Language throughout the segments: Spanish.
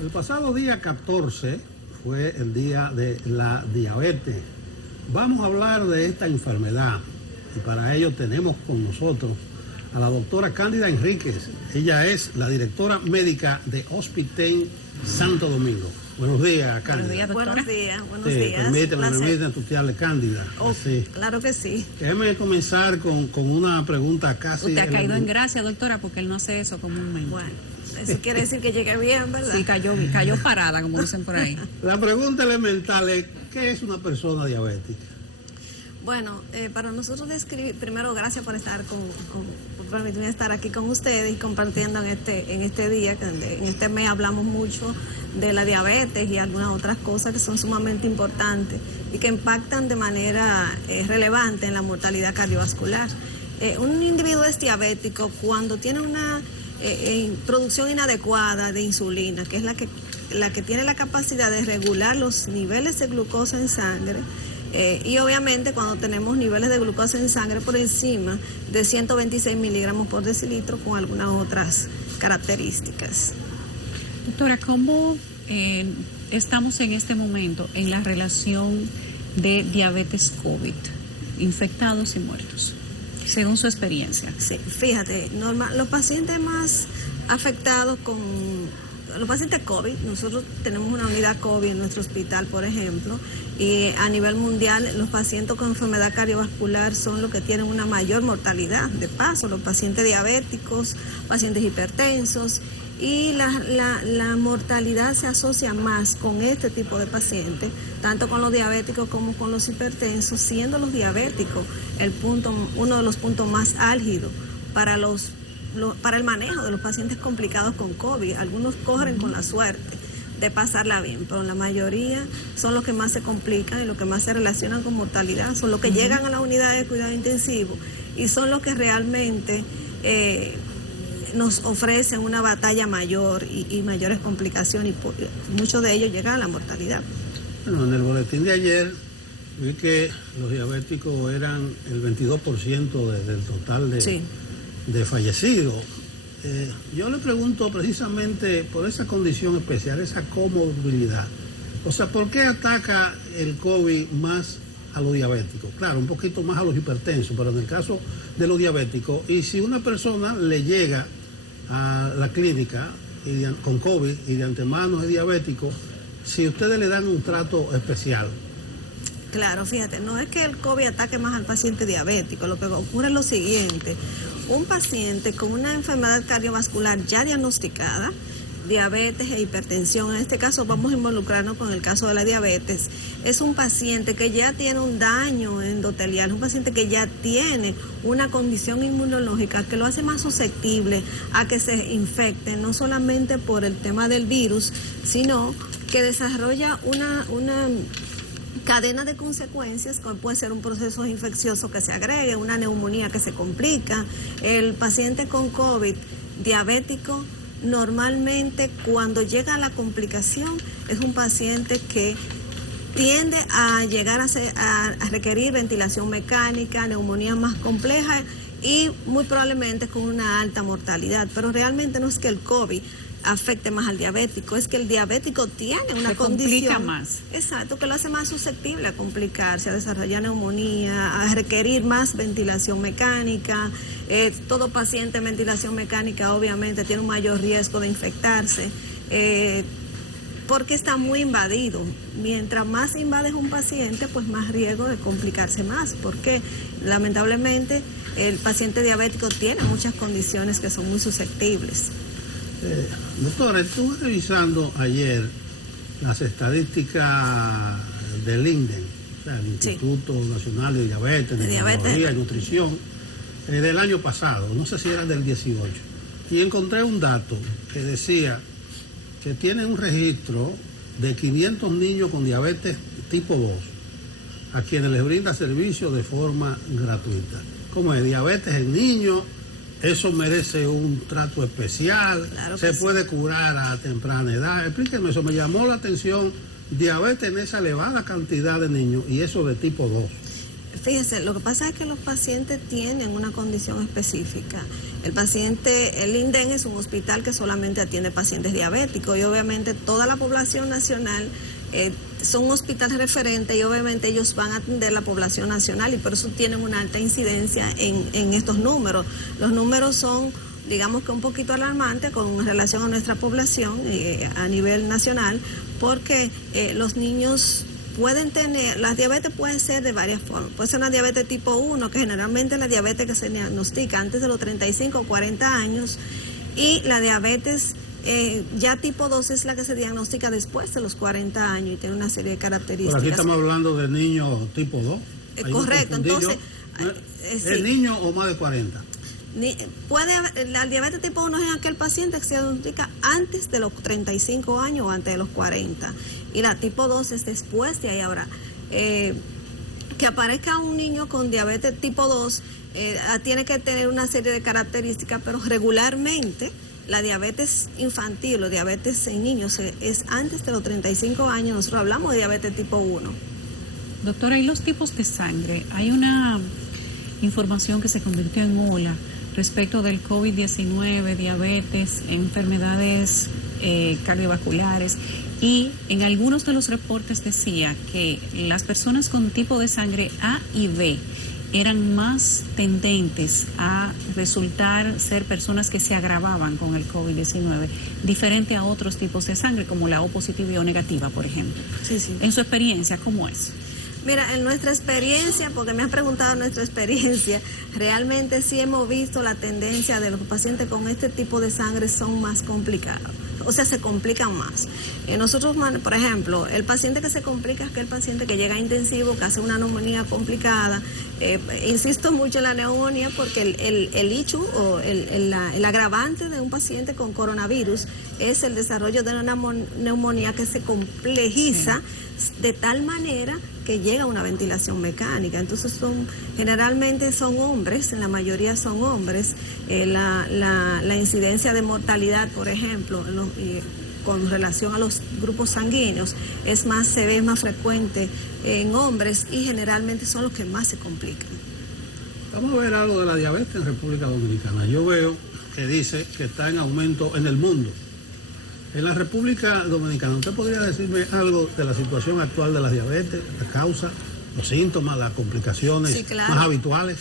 El pasado día 14 fue el día de la diabetes. Vamos a hablar de esta enfermedad y para ello tenemos con nosotros a la doctora Cándida Enríquez. Ella es la directora médica de Hospital Santo Domingo. Buenos días, Cándida. Buenos días, buenos días. Permíteme tutearle, Cándida. Oh, sí. Claro que sí. Déjeme comenzar con una pregunta casi... Usted ha caído en gracia, doctora, porque él no hace eso comúnmente. Bueno, eso quiere decir que llegué bien, ¿verdad? Sí, cayó parada, como dicen por ahí. La pregunta elemental es, ¿qué es una persona diabética? Bueno, para nosotros describir, primero gracias por estar por permitirme estar aquí con ustedes y compartiendo en este día, que en este mes hablamos mucho de la diabetes y algunas otras cosas que son sumamente importantes y que impactan de manera relevante en la mortalidad cardiovascular. Un individuo es diabético cuando tiene una producción inadecuada de insulina, que es la que tiene la capacidad de regular los niveles de glucosa en sangre. Y obviamente cuando tenemos niveles de glucosa en sangre por encima de 126 miligramos por decilitro con algunas otras características. Doctora, ¿cómo estamos en este momento en la relación de diabetes COVID, infectados y muertos, según su experiencia? Sí, fíjate, los pacientes más afectados los pacientes COVID, nosotros tenemos una unidad COVID en nuestro hospital, por ejemplo, y a nivel mundial los pacientes con enfermedad cardiovascular son los que tienen una mayor mortalidad. De paso, los pacientes diabéticos, pacientes hipertensos, y la mortalidad se asocia más con este tipo de pacientes, tanto con los diabéticos como con los hipertensos, siendo los diabéticos uno de los puntos más álgidos para el manejo de los pacientes complicados con COVID. Algunos corren con la suerte de pasarla bien, pero la mayoría son los que más se complican y los que más se relacionan con mortalidad, son los que llegan a la unidad de cuidado intensivo y son los que realmente nos ofrecen una batalla mayor y mayores complicaciones, y muchos de ellos llegan a la mortalidad. Bueno, en el boletín de ayer vi que los diabéticos eran el 22% del total de fallecidos. Yo le pregunto precisamente por esa condición especial, esa comorbilidad. O sea, ¿por qué ataca el COVID más a los diabéticos? Claro, un poquito más a los hipertensos, pero en el caso de los diabéticos, y si una persona le llega a la clínica con COVID y de antemano es diabético, si ustedes le dan un trato especial. Claro, fíjate, no es que el COVID ataque más al paciente diabético, lo que ocurre es lo siguiente: un paciente con una enfermedad cardiovascular ya diagnosticada, diabetes e hipertensión, en este caso vamos a involucrarnos con el caso de la diabetes, es un paciente que ya tiene un daño endotelial, es un paciente que ya tiene una condición inmunológica que lo hace más susceptible a que se infecte, no solamente por el tema del virus, sino que desarrolla una cadena de consecuencias, como puede ser un proceso infeccioso que se agregue, una neumonía que se complica. El paciente con COVID diabético normalmente cuando llega a la complicación es un paciente que tiende a llegar a requerir ventilación mecánica, neumonía más compleja y muy probablemente con una alta mortalidad, pero realmente no es que el COVID afecte más al diabético, es que el diabético tiene una condición más. Exacto, que lo hace más susceptible a complicarse, a desarrollar neumonía, a requerir más ventilación mecánica. Todo paciente en ventilación mecánica obviamente tiene un mayor riesgo de infectarse, porque está muy invadido. Mientras más invades un paciente, pues más riesgo de complicarse más, porque lamentablemente el paciente diabético tiene muchas condiciones que son muy susceptibles. Doctora, estuve revisando ayer las estadísticas del INDEN, o sea, el Instituto Nacional de Diabetes, Neurología y Nutrición, del año pasado, no sé si era del 18, y encontré un dato que decía que tiene un registro de 500 niños con diabetes tipo 2, a quienes les brinda servicio de forma gratuita. ¿Cómo es? Diabetes en niños. Eso merece un trato especial, claro, se puede curar a temprana edad. Explíqueme eso, me llamó la atención, diabetes en esa elevada cantidad de niños y eso de tipo 2. Fíjese, lo que pasa es que los pacientes tienen una condición específica El INDEN es un hospital que solamente atiende pacientes diabéticos y obviamente toda la población nacional son un hospital referente y obviamente ellos van a atender la población nacional y por eso tienen una alta incidencia en estos números. Los números son, digamos que un poquito alarmantes con relación a nuestra población a nivel nacional, porque los niños pueden tener, la diabetes puede ser de varias formas. Puede ser una diabetes tipo 1, que generalmente es la diabetes que se diagnostica antes de los 35 o 40 años, y la diabetes ya tipo 2 es la que se diagnostica después de los 40 años y tiene una serie de características. Pero aquí estamos hablando de niños tipo 2. Correcto, entonces... ¿Es niño o más de 40? La diabetes tipo 1 es aquel paciente que se diagnostica antes de los 35 años o antes de los 40. Y la tipo 2 es después de ahí. Ahora, que aparezca un niño con diabetes tipo 2 tiene que tener una serie de características, pero regularmente la diabetes infantil o diabetes en niños es antes de los 35 años. Nosotros hablamos de diabetes tipo 1. Doctora, ¿y los tipos de sangre? Hay una información que se convirtió en ola respecto del COVID-19, diabetes, enfermedades cardiovasculares, y en algunos de los reportes decía que las personas con tipo de sangre A y B eran más tendentes a resultar ser personas que se agravaban con el COVID-19, diferente a otros tipos de sangre como la O positiva y O negativa, por ejemplo. Sí, sí. En su experiencia, ¿cómo es? Mira, en nuestra experiencia, porque me has preguntado nuestra experiencia, realmente sí hemos visto la tendencia de los pacientes con este tipo de sangre son más complicados. O sea, se complican más. Nosotros, por ejemplo, el paciente que se complica es aquel paciente que llega a intensivo, que hace una neumonía complicada. Insisto mucho en la neumonía porque el issue o el agravante de un paciente con coronavirus es el desarrollo de una neumonía que se complejiza de tal manera que llega a una ventilación mecánica. Entonces generalmente son hombres, en la mayoría son hombres. La incidencia de mortalidad, por ejemplo, con relación a los grupos sanguíneos, se ve más frecuente en hombres y generalmente son los que más se complican. Vamos a ver algo de la diabetes en República Dominicana. Yo veo que dice que está en aumento en el mundo. En la República Dominicana, ¿usted podría decirme algo de la situación actual de la diabetes, la causa, los síntomas, las complicaciones más habituales?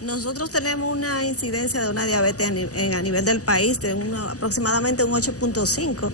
Nosotros tenemos una incidencia de una diabetes a nivel del país de aproximadamente un 8.5,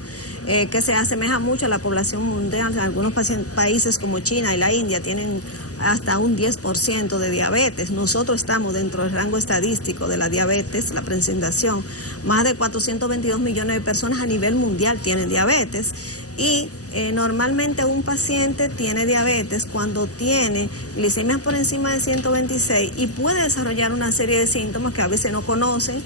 que se asemeja mucho a la población mundial. Algunos países como China y la India tienen hasta un 10% de diabetes. Nosotros estamos dentro del rango estadístico de la diabetes, la presentación. Más de 422 millones de personas a nivel mundial tienen diabetes. Y normalmente un paciente tiene diabetes cuando tiene glicemias por encima de 126 y puede desarrollar una serie de síntomas que a veces no conocen.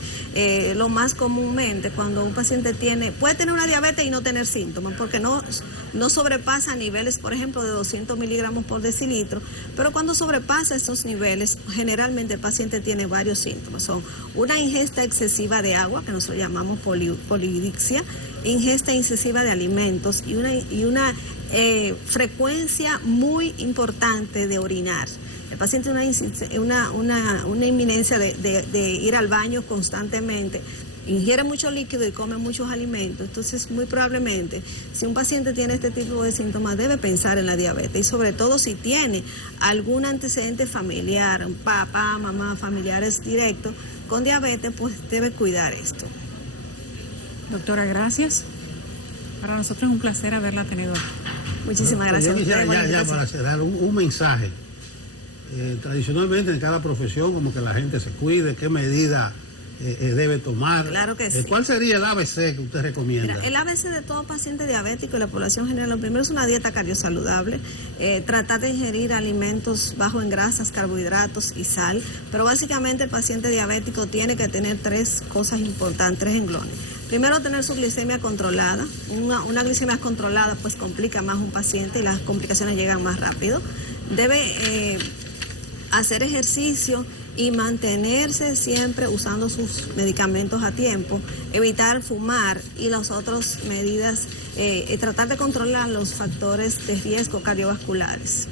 Lo más comúnmente cuando un paciente puede tener una diabetes y no tener síntomas porque no sobrepasa niveles, por ejemplo, de 200 miligramos por decilitro, pero cuando sobrepasa esos niveles, generalmente el paciente tiene varios síntomas. Son una ingesta excesiva de agua, que nosotros llamamos polidipsia, ingesta excesiva de alimentos y una frecuencia muy importante de orinar. El paciente tiene una inminencia de ir al baño constantemente, ingiere mucho líquido y come muchos alimentos. Entonces, muy probablemente, si un paciente tiene este tipo de síntomas, debe pensar en la diabetes y sobre todo si tiene algún antecedente familiar, un papá, mamá, familiares directos con diabetes, pues debe cuidar esto. Doctora, gracias. Para nosotros es un placer haberla tenido aquí. Muchísimas gracias. Yo quisiera ya para cerrar un mensaje. Tradicionalmente en cada profesión como que la gente se cuide, qué medida debe tomar. Claro que sí. ¿Cuál sería el ABC que usted recomienda? Mira, el ABC de todo paciente diabético y la población general, lo primero es una dieta cardiosaludable, tratar de ingerir alimentos bajos en grasas, carbohidratos y sal, pero básicamente el paciente diabético tiene que tener 3 cosas importantes, 3 renglones. Primero, tener su glicemia controlada. Una glicemia controlada pues complica más un paciente y las complicaciones llegan más rápido. Debe hacer ejercicio y mantenerse siempre usando sus medicamentos a tiempo, evitar fumar y las otras medidas, tratar de controlar los factores de riesgo cardiovasculares.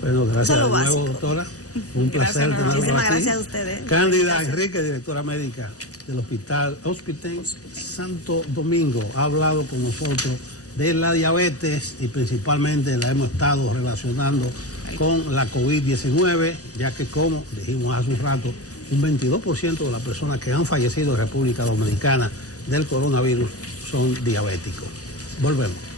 Bueno, gracias de nuevo, doctora. Un placer tenerlo aquí. Muchísimas gracias a ustedes. Cándida Enrique, directora médica del Hospital Santo Domingo, ha hablado con nosotros de la diabetes y principalmente la hemos estado relacionando con la COVID-19, ya que, como dijimos hace un rato, un 22% de las personas que han fallecido en República Dominicana del coronavirus son diabéticos. Volvemos.